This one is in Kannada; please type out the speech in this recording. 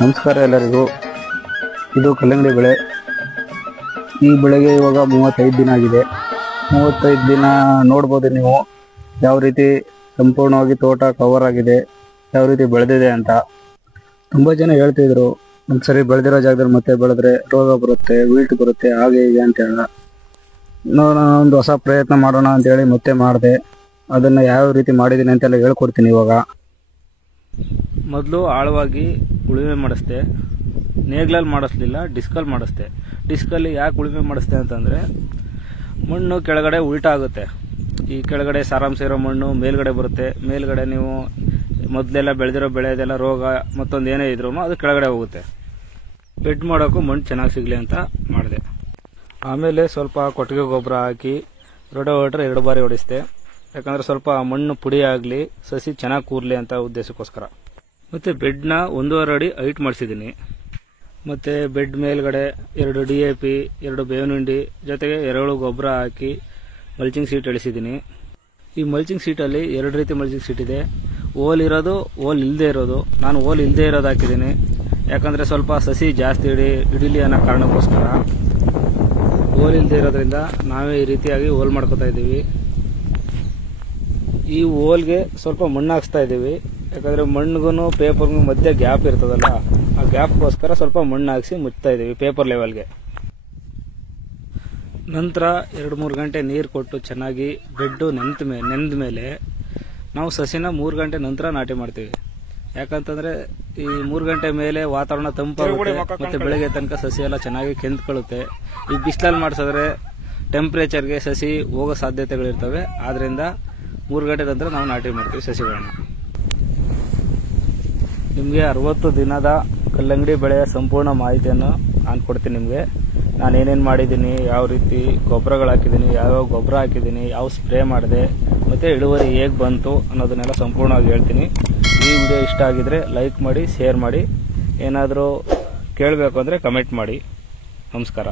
ನಮಸ್ಕಾರ ಎಲ್ಲರಿಗೂ. ಇದು ಕಲ್ಲಂಗಡಿ ಬೆಳೆ. ಈ ಬೆಳೆಗೆ ಇವಾಗ 35 ದಿನ ಆಗಿದೆ. 35 ದಿನ ನೋಡ್ಬೋದು ನೀವು ಯಾವ ರೀತಿ ಸಂಪೂರ್ಣವಾಗಿ ತೋಟ ಕವರ್ ಆಗಿದೆ, ಯಾವ ರೀತಿ ಬೆಳೆದಿದೆ ಅಂತ. ತುಂಬ ಜನ ಹೇಳ್ತಿದ್ರು ಒಂದ್ಸರಿ ಬೆಳೆದಿರೋ ಜಾಗದಲ್ಲಿ ಮತ್ತೆ ಬೆಳೆದ್ರೆ ರೋಗ ಬರುತ್ತೆ, ವೀಟ್ ಬರುತ್ತೆ, ಹಾಗೆ ಹೀಗೆ ಅಂತ ಹೇಳ. ನಾನು ಒಂದು ಹೊಸ ಪ್ರಯತ್ನ ಮಾಡೋಣ ಅಂತೇಳಿ ಮತ್ತೆ ಮಾಡಿದೆ. ಅದನ್ನು ಯಾವ ರೀತಿ ಮಾಡಿದ್ದೀನಿ ಅಂತೆಲ್ಲ ಹೇಳ್ಕೊಡ್ತೀನಿ ಇವಾಗ. ಮೊದಲು ಆಳವಾಗಿ ಉಳುಮೆ ಮಾಡಿಸ್ದೆ. ನೇಗ್ಲಲ್ಲಿ ಮಾಡಿಸ್ಲಿಲ್ಲ, ಡಿಸ್ಕಲ್ಲಿ ಮಾಡಿಸ್ದೆ. ಡಿಸ್ಕಲ್ಲಿ ಯಾಕೆ ಉಳುಮೆ ಮಾಡಿಸ್ದೆ ಅಂತಂದರೆ ಮಣ್ಣು ಕೆಳಗಡೆ ಉಲ್ಟಾ ಆಗುತ್ತೆ. ಈ ಕೆಳಗಡೆ ಸಾರಾಂಶ ಇರೋ ಮಣ್ಣು ಮೇಲ್ಗಡೆ ಬರುತ್ತೆ. ಮೇಲ್ಗಡೆ ನೀವು ಮೊದಲೆಲ್ಲ ಬೆಳೆದಿರೋ ಬೆಳೆದೆಲ್ಲ ರೋಗ ಮತ್ತೊಂದು ಏನೇ ಇದ್ರೂ ಅದು ಕೆಳಗಡೆ ಹೋಗುತ್ತೆ. ಬೆಡ್ ಮಾಡೋಕ್ಕೂ ಮಣ್ಣು ಚೆನ್ನಾಗಿ ಸಿಗಲಿ ಅಂತ ಮಾಡಿದೆ. ಆಮೇಲೆ ಸ್ವಲ್ಪ ಕೊಟ್ಟಿಗೆ ಗೊಬ್ಬರ ಹಾಕಿ ರೋಟೋವೇಟರ್ 2 ಬಾರಿ ಹೊಡಿಸ್ದೆ. ಯಾಕಂದರೆ ಸ್ವಲ್ಪ ಮಣ್ಣು ಪುಡಿ ಆಗಲಿ, ಸಸಿ ಚೆನ್ನಾಗಿ ಕೂರಲಿ ಅಂತ ಉದ್ದೇಶಕ್ಕೋಸ್ಕರ. ಮತ್ತು ಬೆಡ್ನ 1.5 ಅಡಿ ಹೈಟ್ ಮಾಡಿಸಿದ್ದೀನಿ. ಮತ್ತು ಬೆಡ್ ಮೇಲ್ಗಡೆ 2 DAP, 2 ಬೇವಿನ ಹಿಂಡಿ ಜೊತೆಗೆ ಎರೆಹುಳು ಗೊಬ್ಬರ ಹಾಕಿ ಮಲ್ಚಿಂಗ್ ಸೀಟ್ ಇಳಿಸಿದ್ದೀನಿ. ಈ ಮಲ್ಚಿಂಗ್ ಸೀಟಲ್ಲಿ 2 ರೀತಿ ಮಲ್ಚಿಂಗ್ ಸೀಟ್ ಇದೆ. ಓಲ್ ಇರೋದು, ಓಲ್ ಇಲ್ಲದೆ ಇರೋದು. ನಾನು ಓಲ್ ಇಲ್ಲದೆ ಇರೋದು ಹಾಕಿದ್ದೀನಿ. ಯಾಕಂದರೆ ಸ್ವಲ್ಪ ಸಸಿ ಜಾಸ್ತಿ ಹಿಡೀಲಿ ಅನ್ನೋ ಕಾರಣಕ್ಕೋಸ್ಕರ. ಓಲ್ ಇಲ್ಲದೆ ಇರೋದ್ರಿಂದ ನಾವೇ ಈ ರೀತಿಯಾಗಿ ಓಲ್ ಮಾಡ್ಕೋತಾ ಇದ್ದೀವಿ. ಈ ಓಲ್ಗೆ ಸ್ವಲ್ಪ ಮಣ್ಣು ಹಾಕ್ಸ್ತಾ ಇದ್ದೀವಿ. ಯಾಕಂದರೆ ಮಣ್ಣಿಗೂ ಪೇಪರ್ಗೂ ಮಧ್ಯೆ ಗ್ಯಾಪ್ ಇರ್ತದಲ್ಲ, ಆ ಗ್ಯಾಪ್ಗೋಸ್ಕರ ಸ್ವಲ್ಪ ಮಣ್ಣು ಹಾಕಿಸಿ ಮುಚ್ತಾ ಇದ್ದೀವಿ ಪೇಪರ್ ಲೆವೆಲ್ಗೆ. ನಂತರ 2-3 ಗಂಟೆ ನೀರು ಕೊಟ್ಟು ಚೆನ್ನಾಗಿ ಬೆಡ್ಡು ನೆಂದ ಮೇಲೆ ನಾವು ಸಸಿನ 3 ಗಂಟೆ ನಂತರ ನಾಟಿ ಮಾಡ್ತೀವಿ. ಯಾಕಂತಂದರೆ ಈ 3 ಗಂಟೆ ಮೇಲೆ ವಾತಾವರಣ ತಂಪಾಗುತ್ತೆ ಮತ್ತು ಬೆಳಗ್ಗೆ ತನಕ ಸಸಿ ಎಲ್ಲ ಚೆನ್ನಾಗಿ ಕೆಂತ್ಕೊಳ್ಳುತ್ತೆ. ಈ ಬಿಸಿಲಲ್ಲಿ ಮಾಡಿಸಿದ್ರೆ ಟೆಂಪ್ರೇಚರ್ಗೆ ಸಸಿ ಹೋಗೋ ಸಾಧ್ಯತೆಗಳಿರ್ತವೆ. ಆದ್ದರಿಂದ 3 ಗಂಟೆ ನಂತರ ನಾವು ನಾಟಿ ಮಾಡ್ತೀವಿ ಸಸಿಗಳನ್ನ. ನಿಮಗೆ 60 ದಿನದ ಕಲ್ಲಂಗಡಿ ಬೆಳೆಯ ಸಂಪೂರ್ಣ ಮಾಹಿತಿಯನ್ನು ನಾನು ಕೊಡ್ತೀನಿ ನಿಮಗೆ. ನಾನು ಏನೇನು ಮಾಡಿದ್ದೀನಿ, ಯಾವ ರೀತಿ ಗೊಬ್ಬರಗಳು ಹಾಕಿದ್ದೀನಿ, ಯಾವ್ಯಾವ ಗೊಬ್ಬರ ಹಾಕಿದ್ದೀನಿ, ಯಾವ ಸ್ಪ್ರೇ ಮಾಡಿದೆ, ಮತ್ತು ಇಳುವರಿ ಹೇಗೆ ಬಂತು ಅನ್ನೋದನ್ನೆಲ್ಲ ಸಂಪೂರ್ಣವಾಗಿ ಹೇಳ್ತೀನಿ. ಈ ವಿಡಿಯೋ ಇಷ್ಟ ಆಗಿದ್ರೆ ಲೈಕ್ ಮಾಡಿ, ಶೇರ್ ಮಾಡಿ. ಏನಾದರೂ ಕೇಳಬೇಕು ಅಂದರೆ ಕಮೆಂಟ್ ಮಾಡಿ. ನಮಸ್ಕಾರ.